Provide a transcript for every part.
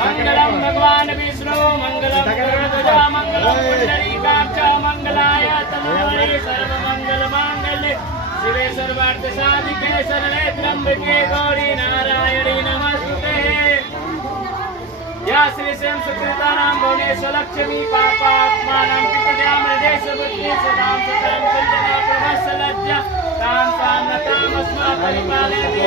मंगलम भगवान विष्णु मंगलम गरुड़ध्वजा मंगलम पुंडरीकाक्ष मंगलाय तनोहरि सर्वमंगल मांगल्ये शिवे सर्वार्थ साधिके शरणे त्र्यंबके गौरी नारायणी नमस्ते। या श्री स्वयं सुकृतानां भुवनेश्वरलक्ष्मी पापात्मानां पितृभ्यां हृदेश बुद्धि सदां सदां कल्याणा प्रभस्सलज्जा तां तां नतामस्मा परिपालयति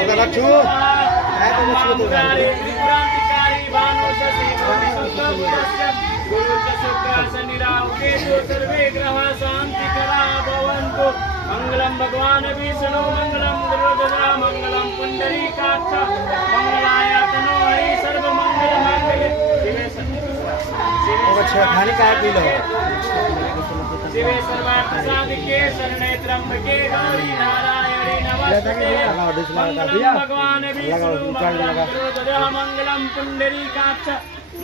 त्रिपुरारि त्रिपुरान्तिकारी भानुशशि भूमिसुन्दरस्य गुरुश्च शुक्रः शनिराहुः केतुः सर्वे ग्रहाः शान्तिकरा भवन्तु। मंगलम भगवान विष्णु मंगलम गरुड़ध्वजा मंगलम पुंडरीकाक्ष मंगलाय तनोहरि सर्वमंगल मांगल्ये शिवे सर्वार्थ साधिके शरणे त्र्यंबके गौरी नारायणी नमस्ते। मंगलम भगवान विष्णु मंगलम गरुड़ध्वजा मंगलम पुंडरीकाक्ष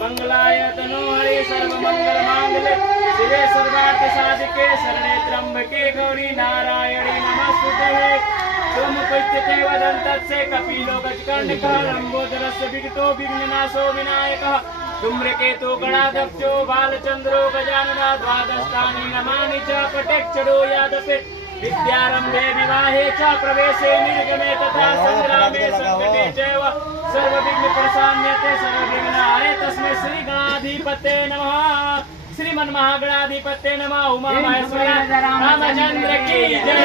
मंगलाय तनोहरि सर्वमंगल मांगल्ये शिवे सर्वार्थ साधिके शरणे त्र्यंबके गौरी नारायणी नमस्ते। सोमपुष्यते वदन्तस्य कपिलो गजकर्णिकः लम्बोदरस्य विगतो विघ्ननाशो विनायकः धूम्रकेतो गणाध्यक्षो बालचन्द्रो गजाननः द्वादशानि नमानि च कटेक्षरो यादपे विद्यारम्भे विवाहे च प्रवेशे निर्गमे तथा संग्रामे संकटे चैव सर्वविघ्नप्रशाम्यते सर्वविघ्नहारे तस्मै श्री गणाधिपते नमः। श्रीमन्महागणाधिपते नमः। उमा महेश्वरी रामचंद्र की जय।